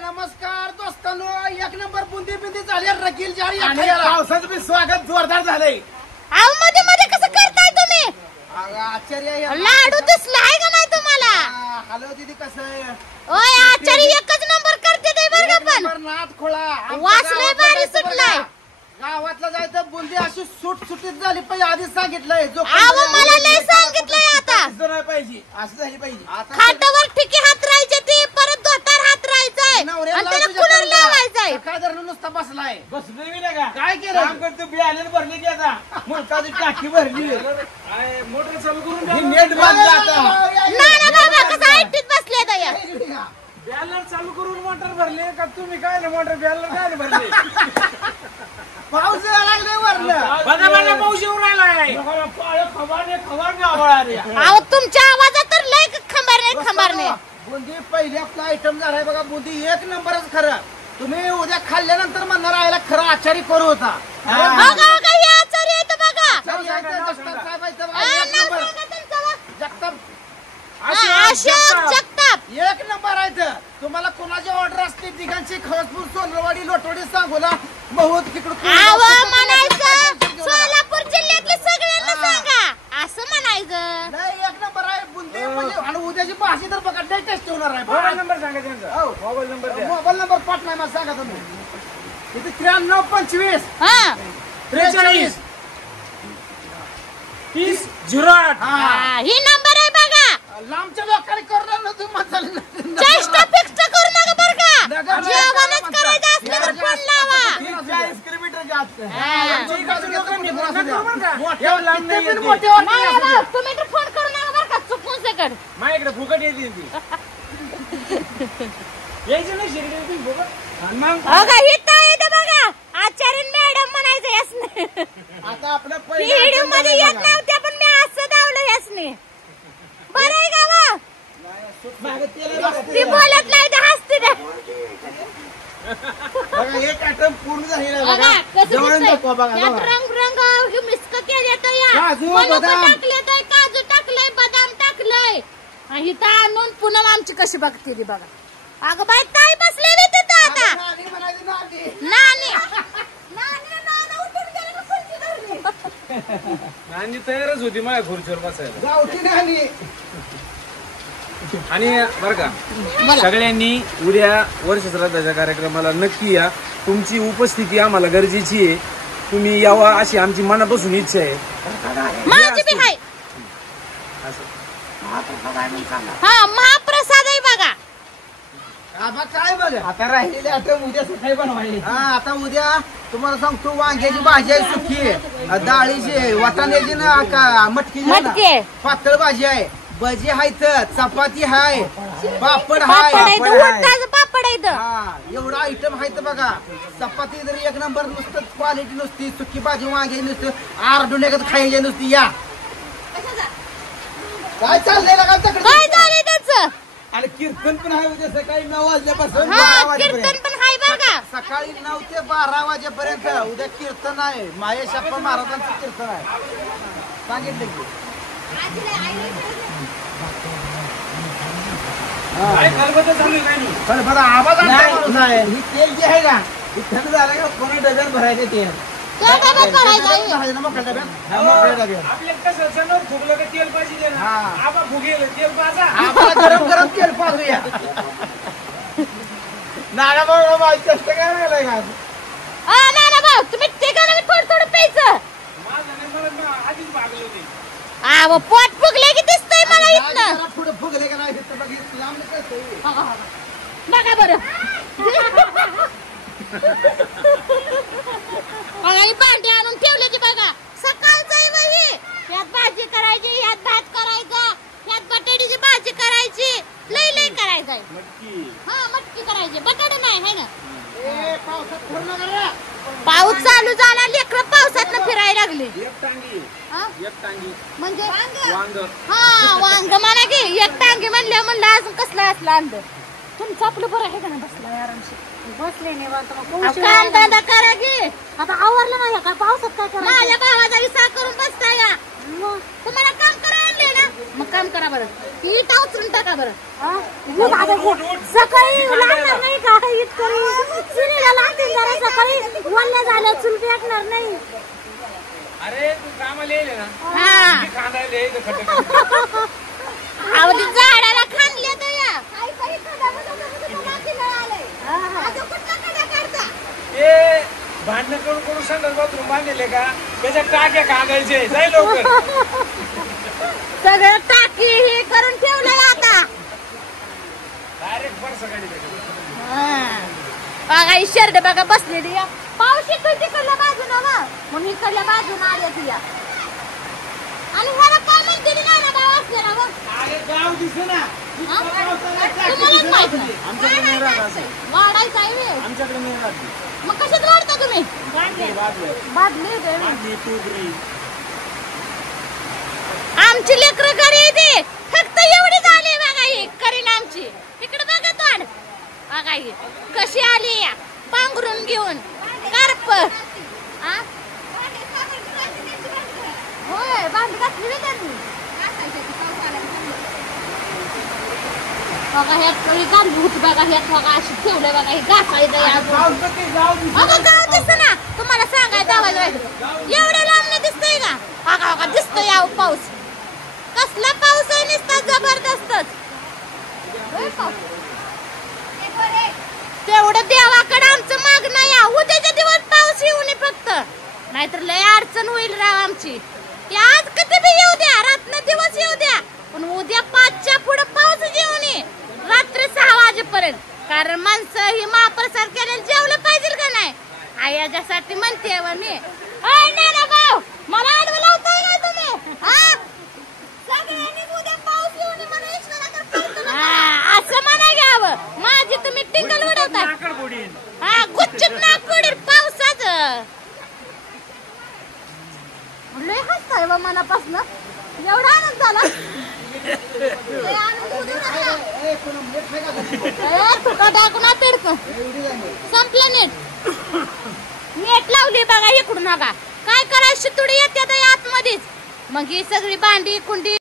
नमस्कार दोस्तांनो, एक नंबर बुंदी बिंदी झाली रकील जारी पावसाचं बी स्वागत जोरदार झालंय. अहो मध्ये मध्ये कसं करताय तुम्ही? आचार्य लाडू दिसला आहे का नाही तुम्हाला? हॅलो दीदी कसं आहे? ओय आचारी एकच नंबर करते ते बरं का पण नाथ खोळा वासले भारी सुटलाय. गावातला जायचं बुंदी अशी सुटसुटीत झाली पाहिजे आधीच सांगितलंय. जो अहो मला लय सांगितलंय आता असं नाही पाहिजे, असं झाली पाहिजे. खाटावर ठिकी हात राहायचे ते परत दोतार हात राहायचंय आणि त्याला कूलर लावायचंय. काय जर नुसता बसलाय बसलोय मी नाही का? काय केलं? काम करतो बियाणे भरली की आता मुलकाची टाकी भरली. मोटर चालू करून नेट बांधलं आता. ना बाबा कसं ऐटीत बसले आता या बॅलर चालू करून मोटर भरली का तुम्ही? काय ना मोटर बॅलर काय भरली? पाऊस यायला लागले वरलं. बघा बघा पाऊस येऊन राहिलाय. खबर गावळा रे. अहो तुमच्या आवाजात तर लय खंबार नाही. बुंदी पहिले आपला आयटम झालाय बघा. बुंदी एक नंबरच खरं. तुम्ही उद्या खाल्ल्यानंतर म्हणणार आयला खरं आचारी करू होता. बघा हे आचारी आहे तर बघा. जगताप अशोक जगताप एक नंबर आहे. तुम्हाला कोणाची ऑर्डर असते तिघांची खवसपूर सोनरवाडी लोटवाडी सांगोला बहुत तिकडून म्हणायचं सोलापूर जिल्ह्यातले सगळ्यांना सांगा असं म्हणायचं. नाही एक नंबर आहे बुंदी म्हणजे. आणि उद्याची भाजी तर बघा लय टेस्ट होणार आहे. मोबाईल नंबर सांगा त्यांचा. मोबाईल नंबर द्या. मोबाईल नंबर पाठ नाही मला सांगा तुम्ही. इथे 93 25 हा 43 30 08. ही नंबर आहे बघा. लांबच्या लोकांनी करणार ना तुम्ही चेष्टा फिक्स करू नका बरं का. जेवणच करायचं असलं तर फोन लावा. 40 किलोमीटरच्या आत. नाही बाबा, तुम्ही तर फोन करू नका बरं का चुकून सकट. माझ्याकडे फुकट येते ती. यायचं नाही शिर्डी फुकट. मग बघा ही ताई येते बघा. आचार्य मॅडम म्हणायचं यासने. आता आपलं व्हिडिओ मध्ये येत नव्हत्या पण मी असं धावलं यासने. बरं आहे का वा? ती बोलत नाही तर हसते ते. बघा एक आयटम पूर्ण झालेला बघा आहे कसं बघा. जवळून दिसतंय. दाखवा बघा. यात रंग मिक्स केले तर या काजू, मनुका बदाम. टाकले तर काजू टाकलंय बदाम टाकलंय. आणि इथं आणून पुन्हा आमची कशी बघते ती बघा. अगं बाई ताई बसलेली तिथं आता. नानी म्हणायची नानी. नानी नाना उठून गेले का खुर्ची धरली? नानी तयारच होती माझ्या खुर्चीवर बसायला. गावठी नानी. आणि बरं का सगळ्यांनी उद्या वर्षश्राद्धाच्या कार्यक्रमाला नक्की या. तुमची उपस्थिती आम्हाला गरजेची आहे. तुम्ही यावा अशी आमची मनापासून इच्छा आहे. माझी बी हाय. हा महाप्रसाद आहे बघा. आबा काय बघा आता राहिलेले आयटम उद्या सकाळी बनवायचे. हा आता उद्या तुम्हाला सांगतो वांग्याची भाजी आहे सुकी आहे, डाळीची आहे, वाटाण्याची ना मटकीची मटकी आहे आहे. ना, पातळ भाजी आहे, भजी आहेत, चपाती हाय, पापड पापड आहे हाय. इथं, उडदाचं पापड आहे इथं. हा एवढा आयटम आहेत बघा. चपाती जरी एक नंबर नुसतं क्वालिटी नुसती, सुकी भाजी वांग्याची नुसतं आरडुण्यागत खायची नुसती. या काय चाललंय का काय झालंय त्याचं? आणि कीर्तन पण आहे उद्या सकाळी 9 वाजल्यापासून हा 12 कीर्तन वाजेपर्यंत. पण हाय बघा. सकाळी 9 ते 12 वाजेपर्यंत उद्या कीर्तन आहे. माहेशप्पा महाराजांचं कीर्तन आहे. सांगितलं की काय खलबतं चालू आहे काय नाही? पण बघा आवाज माणूस आहे. ही तेल जे आहे का हे थंड झालं का पूर्ण डझन भरायचे तेल. काय बाबा करायचं आहे? आहे ना मोकळ्या डब्यात? हा, मोकळ्या डब्यात. आपल्या कसं जनावर फुगलं का तेल पाहिजे ना. हा. आबा फुगेल तेल पाजा. आम्हाला गरम गरम तेल पाजूया. नाना भाऊ माझी कष्ट काय राहिलाय का? ना भाऊ तुम्ही ते का नाही थोडं थोडं प्यायचं. माझं मला आधीच भागलं होते. आव पोट फुगले की दिसतंय मला इथनं. जरा पुढं फुगले का नाही तर बघ लांब कसं बघा बरं. ही भांडी आणून ठेवले की बघा. सकाळचं आहे बाई हे. यात भाजी करायची, यात भात करायचा, यात बटाट्याची भाजी करायची, लय लय करायचंय. हा मटकी करायची, बटाटे नाही है ना. ए पावसात फिरू नका रे. पाऊस चालू झाला, लेकरं पावसात फिरायला लागले. एक टांगी हा? एक टांगी म्हणजे वांग. हा वांग म्हणा की एक टांगे म्हणलं अजून कसलं असलं अंड. तुमचं आपलं बरं आहे का ना बसला आरामशी. बसले काम धंदा करा की. आता आवरलं नाही का पावसात काय करायचं? माझ्या भावाचा विचार करून बसताय का. तुम्हाला काम करायला आणले ना, मग काम करा बरं. ही इटा उचलून टाका बरं. सकाळी लागणार नाही का इतकं सुनीला लागतील जरा सकाळी वल्ल्या झाल्या चूल पेटणार नाही. अरे तू कामाला येईल ना, हा मी खांदायला येईल खड्डे. आवडी झाडाला खांदले तर या ए भांडणं करून करून संडास बाथरूम बांधले का, त्याच्या टाक्या खांदायचे. जाय लवकर. सगळं टाकी हे करून ठेवलंय आता. डायरेक्ट फरसा गाडी बघा ही शर्ट बघा बसलेली या. पाऊस येतोय तिकडल्या बाजूला ना, म्हणून इकडल्या बाजूला आल्या तुया. आणि मला काय म्हणते ना भाव असलेला मग गाव दिसेना. तुम्हालाच माहित नाही. आमच्याकडे नाही राहत असं. वाढायचं आहे व्हय. आमच्याकडे नाही राहत. मग कशात वाढता तुम्ही? बादली आमची लेकरं घरी येते फक्त एवढी झाली बघा ही करीन आमची. इकडे बघा तोंड बघा ही कशी आली या पांघरून घेऊन कार्प. होय बांध घातली ना त्यांनी. बघा ह्यात कळी काढली होती बघा, ह्यात बघा अशी ठेवलंय बघा. हे घासायचं गाव दिसत ना तुम्हाला सांगायचं आवाज एवढ्या लांब दिसतंय का? बघा बघा दिसतोय या पाऊस. कसला पाऊस आहे नुसता जबरदस्तच. तेवढं देवाकडे आमचं मागणं या. उद्याच्या दिवस पाऊस येऊ नये फक्त, नाहीतर लय अडचण होईल राव आमची. आज किती बी येऊ द्या, रात्र दिवस येऊ द्या, पण उद्या 5च्या पुढे पाऊस येऊ नये रात्री 6 वाजेपर्यंत. कारण माणसं ही महाप्रसाद केलेलं जेवलं पाहिजे का नाही, याच्यासाठी म्हणते मी. नाना भाऊ मला आडवं लावताय का तुम्ही? सगळ्यांनी उद्या पाऊस येऊ नये म्हणून ईश्वराकडे असं म्हणा घ्यावं. माझी तुम्ही टिंगल उडवता. गुच्चूप नाक पडेल पावसाचं. लय हसताय बा मनापासून. एवढा आनंद झाला. तुका टाकून तिडकं संपलं नेट. नेट लावली बघा इकडून. बघा काय करायची तुडी येते आतमध्येच. मग ही सगळी भांडी कुंडी